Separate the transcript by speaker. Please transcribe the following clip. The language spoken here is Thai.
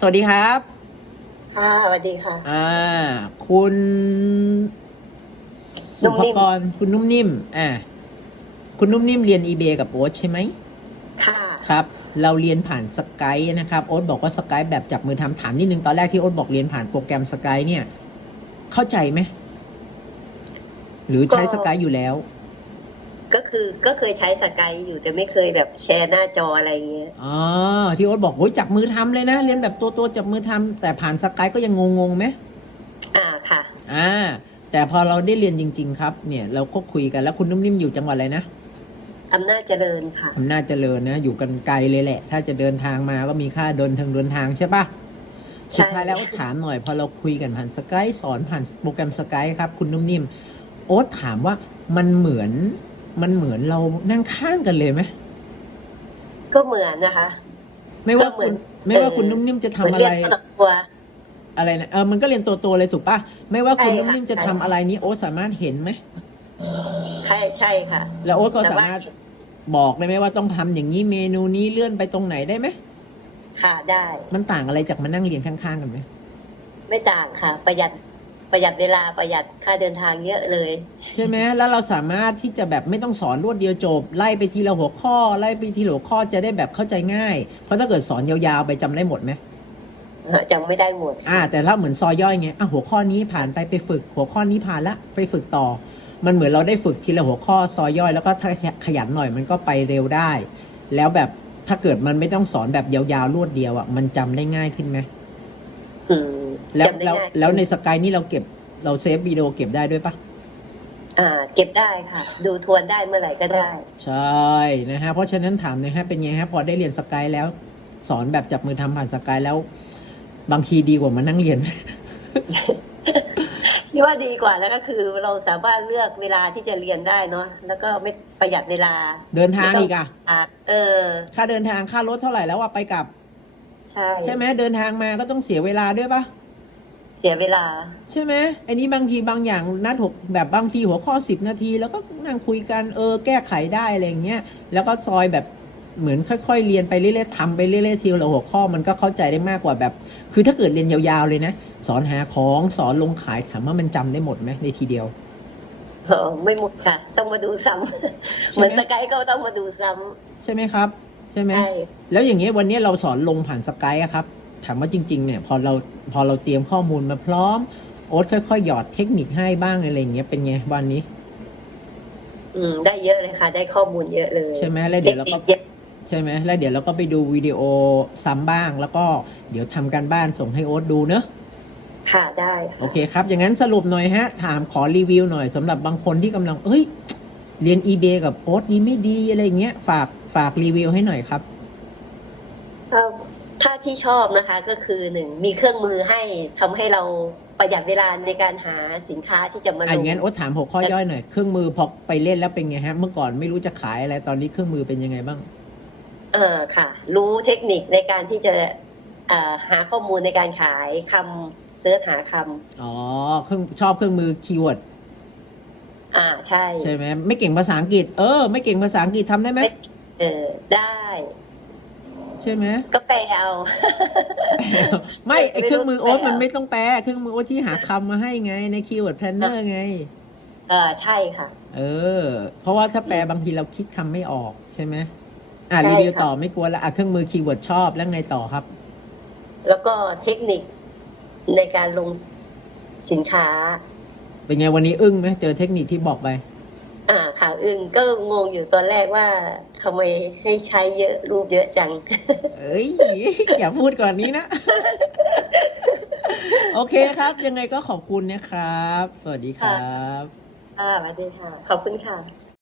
Speaker 1: สวัสดีครับ
Speaker 2: ค่ะสวัสดีค่ะ
Speaker 1: อ่า คุณสุภกรคุณนุ่มนิ่ม อ่า คุณนุ่มนิ่มเรียน eBay กับโอ๊ตใช่ไหม
Speaker 2: ค่ะ
Speaker 1: ครับ เราเรียนผ่านสกายนะครับ โอ๊ตบอกว่าสกายแบบจับมือทำถามนิดนึง ตอนแรกที่โอ๊ตบอกเรียนผ่านโปรแกรมสกายเนี่ย เข้าใจไหม หรือใช้
Speaker 2: ก็
Speaker 1: สกายอยู่แล้ว
Speaker 2: ก็คือก็เคยใช้สกายอยู่แต่ไม่เคยแบบแชร์หน้าจออะไรเงี้ย
Speaker 1: อ๋อที่โอ๊ตบอกโอ้ยจับมือทำเลยนะเรียนแบบตัวตัวๆจับมือทำแต่ผ่านสกายก็ยังงงๆไหม
Speaker 2: อ่าค่ะ
Speaker 1: อ่า แต่พอเราได้เรียนจริง ๆ ครับ เนี่ยเราก็คุยกันแล้วคุณนุ่มนิ่มอยู่จังหวัดอะไรนะ
Speaker 2: อำนาจเจริญค่ะ
Speaker 1: อำนาจเจริญนะอยู่กันไกลเลยแหละ ถ้าจะเดินทางมาก็มีค่าเดินทางเดินทางใช่ปะ
Speaker 2: ใช่
Speaker 1: สุดท้ายแล้วถามหน่อย พอเราคุยกันผ่านสกายสอนผ่านโปรแกรมสกายครับ คุณนุ่มนิ่มโอ๊ตถามว่ามันเหมือน มันเหมือนเรานั่งข้างกันเลยไหม
Speaker 2: ก็เหมือนนะคะ
Speaker 1: ไม่ว่า
Speaker 2: ก็เหมื
Speaker 1: คุ
Speaker 2: อน
Speaker 1: ณไม่ว่า
Speaker 2: เออ
Speaker 1: คุณนุ่มนิ่มจะทำ
Speaker 2: เหมือน
Speaker 1: อะ
Speaker 2: เรีย
Speaker 1: ไร
Speaker 2: นตัวต่อตัว
Speaker 1: อะไรนะเออมันก็เรียนตัวตัวๆเลยถูกปะไม่ว่าคุณ
Speaker 2: ใช่
Speaker 1: นุ่ม
Speaker 2: ค่ะ
Speaker 1: นิ่มจะ
Speaker 2: ใช่
Speaker 1: ทำอะไรนี้โอ๊ตสามารถเห็นไหม
Speaker 2: ใช่ใช่ค่ะ
Speaker 1: แล้วโอ๊ตก็
Speaker 2: แต่
Speaker 1: สา
Speaker 2: ว่
Speaker 1: มารถบอกได้ไหมว่าต้องทำอย่างนี้เมนูนี้เลื่อนไปตรงไหนได้ไหม
Speaker 2: ค่ะได้
Speaker 1: มันต่างอะไรจากมานั่งเรียนข้างๆกันไหม
Speaker 2: ไม่ต่างค่ะ ประหยัด ประหยัดเวลาประหยัดค่าเดินทางเยอะเลย
Speaker 1: ใช่ไหมแล้วเราสามารถที่จะแบบไม่ต้องสอนรวดเดียวจบ ไล่ไปทีละหัวข้อ ไล่ไปทีละหัวข้อจะได้แบบเข้าใจง่าย เพราะถ้าเกิดสอนยาวๆไปจำได้หมดไหม
Speaker 2: เออจำไม่ได้หมด
Speaker 1: อ่า แต่ถ้าเหมือนซอยย่อยไงอะหัวข้อนี้ผ่านไปไปฝึก หัวข้อนี้ผ่านละไปฝึกต่อ มันเหมือนเราได้ฝึกทีละหัวข้อซอยย่อยแล้วก็ถ้าขยันหน่อยมันก็ไปเร็วได้ แล้วแบบถ้าเกิดมันไม่ต้องสอนแบบยาวๆรวดเดียวอะมันจำได้ง่ายขึ้นไหม
Speaker 2: อืม
Speaker 1: แล้ว
Speaker 2: จำได้
Speaker 1: แล้ว
Speaker 2: ง่าย
Speaker 1: แล้วในสกายนี่เราเก็บเราเซฟวิดีโอเก็บได้ด้วยปะ
Speaker 2: อ่า เก็บได้ค่ะ ดูทวนได้เมื่อไหร่ก็ได้
Speaker 1: ใช่นะฮะเพราะฉะนั้นถามหนะฮะเป็นไงฮะพอได้เรียนสกายแล้ว สอนแบบจับมือทำผ่านสกายแล้ว บางทีดีกว่ามานั่งเรียนไหม
Speaker 2: คิดว่าดีกว่าแล้วก็คือเราสามารถเลือกเวลาที่จะเรียนได้เนาะแล้วก็ไม่ประหยัดเวลา
Speaker 1: เดินทางอีกอะ
Speaker 2: อะเออ
Speaker 1: ค่าเดินทางค่ารถเท่าไหร่แล้วอะไปกลับ
Speaker 2: ใช่
Speaker 1: ใช่ไหมเดินทางมาก็ต้องเสียเวลาด้วยปะ
Speaker 2: เสียเวลา
Speaker 1: ใช่ไหมอันนี้บางทีบางอย่างนัดหกแบบบางทีหัวข้อสิบนาที แล้วก็นั่งคุยกันเออแก้ไขได้อะไรอย่างเงี้ยแล้วก็ซอยแบบเหมือนค่อยๆ เรียนไปเรื่อยๆทำไปเรื่อยๆทีละหัวข้อมันก็เข้าใจได้มากกว่าแบบ คือถ้าเกิดเรียนยาวๆเลยนะ สอนหาของสอนลงขายถามว่ามันจำได้หมดไหมในทีเดียว
Speaker 2: เออไม่หมดค่ะ ต้องมาดูซ้ำเหมือนสกายก็ต้องมาดูซ้
Speaker 1: ใช่ไหมครับใช่ไหำม
Speaker 2: ใช่
Speaker 1: แล้วอย่างเงี้ยวันนี้เราสอนลงผ่านสกายอะครับ ถามว่าจริง ๆ เนี่ย พอเราพอเราเตรียมข้อมูลมาพร้อม โอ๊ตค่อยๆ หยอดเทคนิคให้บ้างอะไรอย่างเงี้ยเป็นไงวันนี้
Speaker 2: อืม ได้เยอะเลยค่ะ ได้ข้อมูลเยอะเลย
Speaker 1: ใช่ไหมแล้วเดี๋ยวเราก็
Speaker 2: ทคนิคเยอะ
Speaker 1: ใช่ไหมแล้วเดี๋ยวเราก็ไปดูวิดีโอซ้ำบ้าง แล้วก็เดี๋ยวทำการบ้านส่งให้โอ๊ตดูเนอะ
Speaker 2: ค่ะได้ค่ะ
Speaker 1: โอเคครับ อย่างนั้นสรุปหน่อยฮะ ถามขอรีวิวหน่อยสำหรับบางคนที่กำลัง เอ้ย เรียน eBay กับโอ๊ตดีไม่ดีอะไรอย่างเงี้ย ฝากฝากรีวิวให้หน่อยครับ
Speaker 2: ถ้าถ้าที่ชอบนะคะก็คือหนึ่งมีเครื่องมือให้ทำให้เราประหยัดเวลาในการหาสินค้าที่จะมาล
Speaker 1: อะงั้นโอ๊ตถามหัวข้อย่อยหน่อย เครื่องมือพอไปเล่นแล้วเป็นไงฮะ เมื่อก่อนไม่รู้จะขายอะไรตอนนี้เครื่องมือเป็นยังไงบ้าง
Speaker 2: เออค่ะ รู้เทคนิคในการที่จะเอ่อหาข้อมูลในการขายคำเสิร์ชหาค
Speaker 1: อ๋อเครื่องชอบเครื่องมือคีย์เวิร์ดำ
Speaker 2: อ่า ใช่
Speaker 1: ใช่ไหมไม่เก่งภาษาอังกฤษ เออ ไม่เก่งภาษาอังกฤษทำได้ไหม
Speaker 2: เออได้
Speaker 1: ใช่ไหม
Speaker 2: ก็แปลเอา
Speaker 1: ไม่ไอเครื่องมือ
Speaker 2: ไม่
Speaker 1: โอ๊ต
Speaker 2: ต้องแปล
Speaker 1: มันไม่ต้องแปลเครื่องมือโอ๊ตที่หาคำมาให้ไง ในคีย์เวิร์ดแพลนเนอร์ไง
Speaker 2: เออใช่ค่ะ
Speaker 1: เออ เพราะว่าถ้าแปลบางทีเราคิดคำไม่ออกใช่ไหมอะ
Speaker 2: ใช่
Speaker 1: รีวิว
Speaker 2: ค่ะ
Speaker 1: ต่อไม่กลัวแล้วอะเครื่องมือคีย์เวิร์ดชอบแล้วไงต่อครับ
Speaker 2: แล้วก็เทคนิคในการลงสินค้า
Speaker 1: เป็นไงวันนี้อึ้งไหมเจอเทคนิคที่บอกไป
Speaker 2: อ่าข่าวอื่นก็งงอยู่ตอนแรกว่าทำไมให้ใช้เยอะรูปเยอะจัง
Speaker 1: เอ้ย อย่าพูดก่อนนี้นะ โอเคครับ ยังไงก็ขอบคุณนะครับ สวัสดีครับ
Speaker 2: ค่ะสวัสดีค่ะ ขอบคุณค่ะ